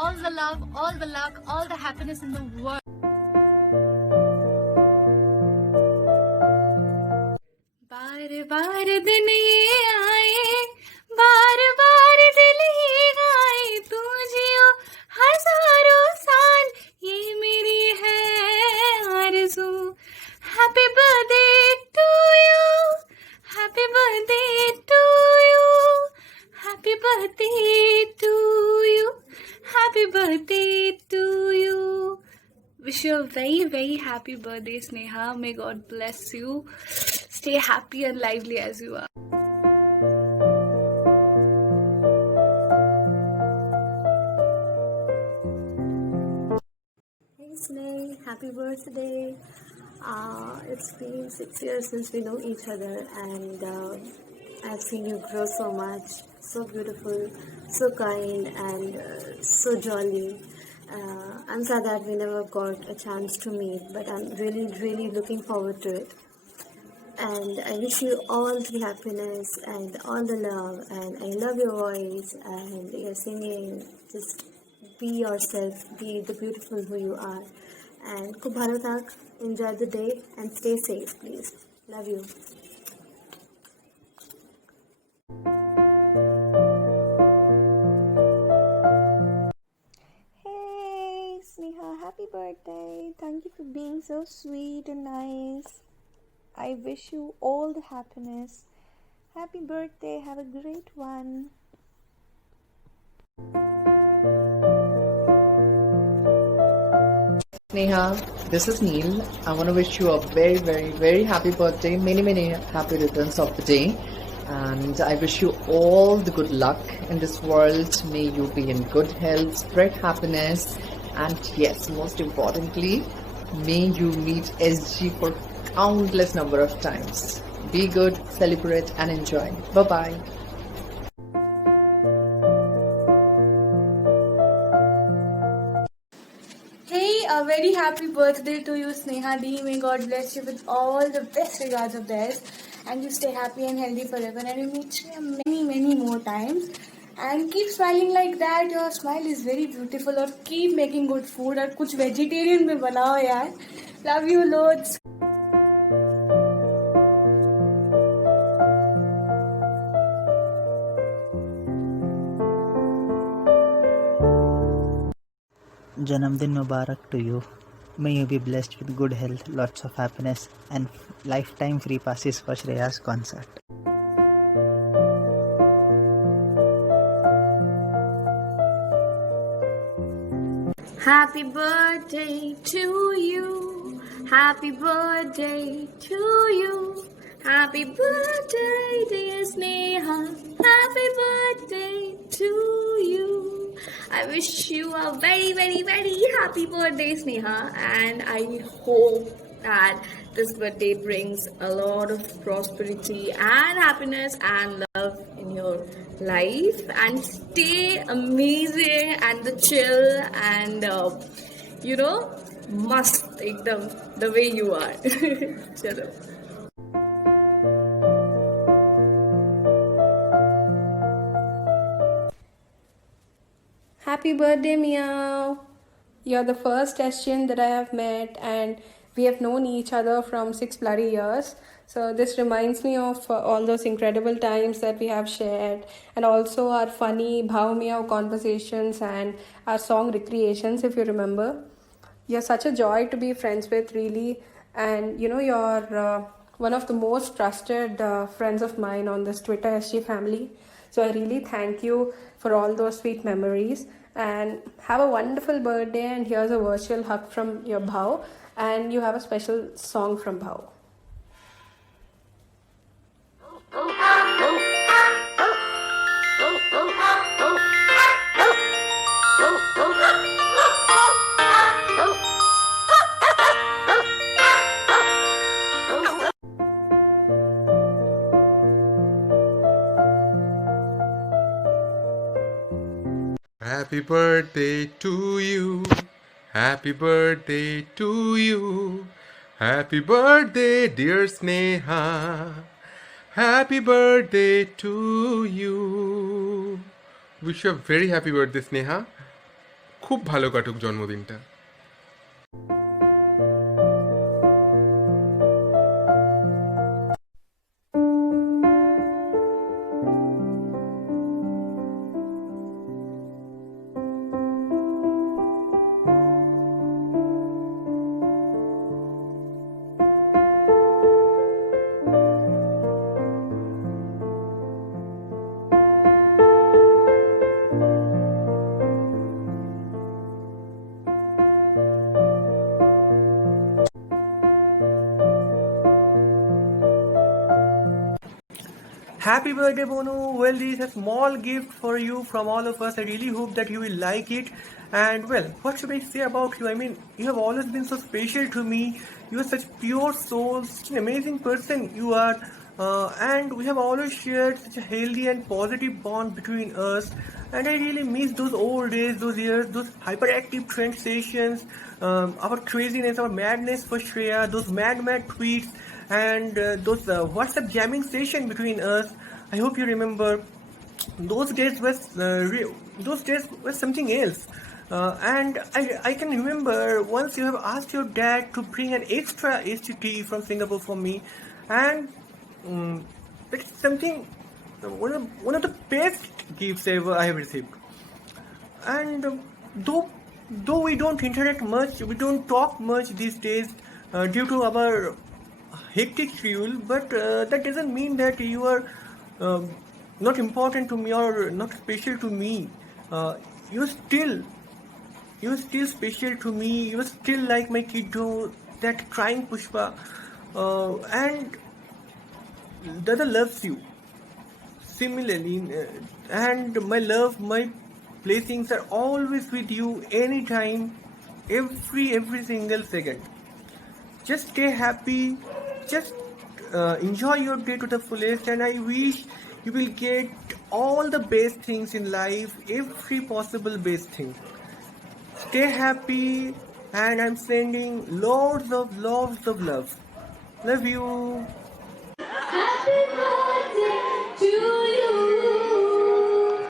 all the love, all the luck, all the happiness in the world. बार बार दिन ये आए, बार बार दिल ये गाए, तू जियो हजारों साल, ये मेरी है आरज़ू. Happy birthday to you, happy birthday to you, happy birthday to you, happy birthday to you. Wish you a very, very happy birthday, Sneha. May God bless you. Stay happy and lively as you are. Hey Sneh, happy birthday. It's been 6 years since we know each other, and I've seen you grow so much. So beautiful, so kind, and so jolly. I'm sad that we never got a chance to meet, but I'm really, really looking forward to it. And I wish you all the happiness and all the love, and I love your voice and your singing. Just be yourself, be the beautiful who you are. And खूब भालो थाक, enjoy the day and stay safe, please. Love you. Hey Sneha, happy birthday. Thank you for being so sweet and nice. I wish you all the happiness. Happy birthday. Have a great one. Neha, this is Neil. I want to wish you a very, very, very happy birthday. Many, many happy returns of the day. And I wish you all the good luck in this world. May you be in good health, spread happiness. And yes, most importantly, may you meet SG for countless number of times. Be good, celebrate and enjoy. Bye-bye. Hey, a very happy birthday to you, Sneha Di. May God bless you with all the best regards of theirs, and you stay happy and healthy forever, and we meet you many, many more times. And keep smiling like that. Your smile is very beautiful. Or keep making good food. और कुछ vegetarian में बनाओ यार. Love you loads. Janamdin Mubarak to you. May you be blessed with good health, lots of happiness, and lifetime free passes for Shreya's concert. Happy birthday to you. Happy birthday to you. Happy birthday, dear Sneha. Happy birthday to you. I wish you a very, very, very happy birthday, Sneha. And I hope that this birthday brings a lot of prosperity and happiness and love in your life. And stay amazing and the chill and, must take them the way you are. Chalo. Happy birthday, Meow. You're the first Asian that I have met, and we have known each other from 6 bloody years. So this reminds me of all those incredible times that we have shared, and also our funny Bhao Meow conversations and our song recreations, if you remember. You're such a joy to be friends with, really. And you're one of the most trusted friends of mine on this Twitter SG family. So I really thank you for all those sweet memories. And have a wonderful birthday. And here's a virtual hug from your Bhao. And you have a special song from Bhao. Happy birthday to you. Happy birthday to you. Happy birthday, dear Sneha. Happy birthday to you. Wish you a very happy birthday, Sneha. খুব ভালো কাটুক জন্মদিনটা। Happy birthday, Bonu. Well, this is a small gift for you from all of us. I really hope that you will like it. And well, what should I say about you? I mean, you have always been so special to me. You are such pure soul, such an amazing person you are. And we have always shared such a healthy and positive bond between us. And I really miss those old days, those years, those hyperactive trend sessions, our craziness, our madness for Shreya, those mad tweets, and those WhatsApp jamming session between us. I hope you remember. Those days was those days was something else. And I can remember once you have asked your dad to bring an extra HTT from Singapore for me, and it's something one of the best gifts ever I have received. And though we don't interact much, we don't talk much these days due to our hectic schedule, but that doesn't mean that you are not important to me or not special to me. You're still special to me. You're still like my kiddo, that crying Pushpa, and the other loves you similarly, and my love, my blessings are always with you anytime, every single second. Just stay happy, just enjoy your day to the fullest, and I wish you will get all the best things in life, every possible best thing. Stay happy, and I'm sending loads of love. Love you. Happy birthday to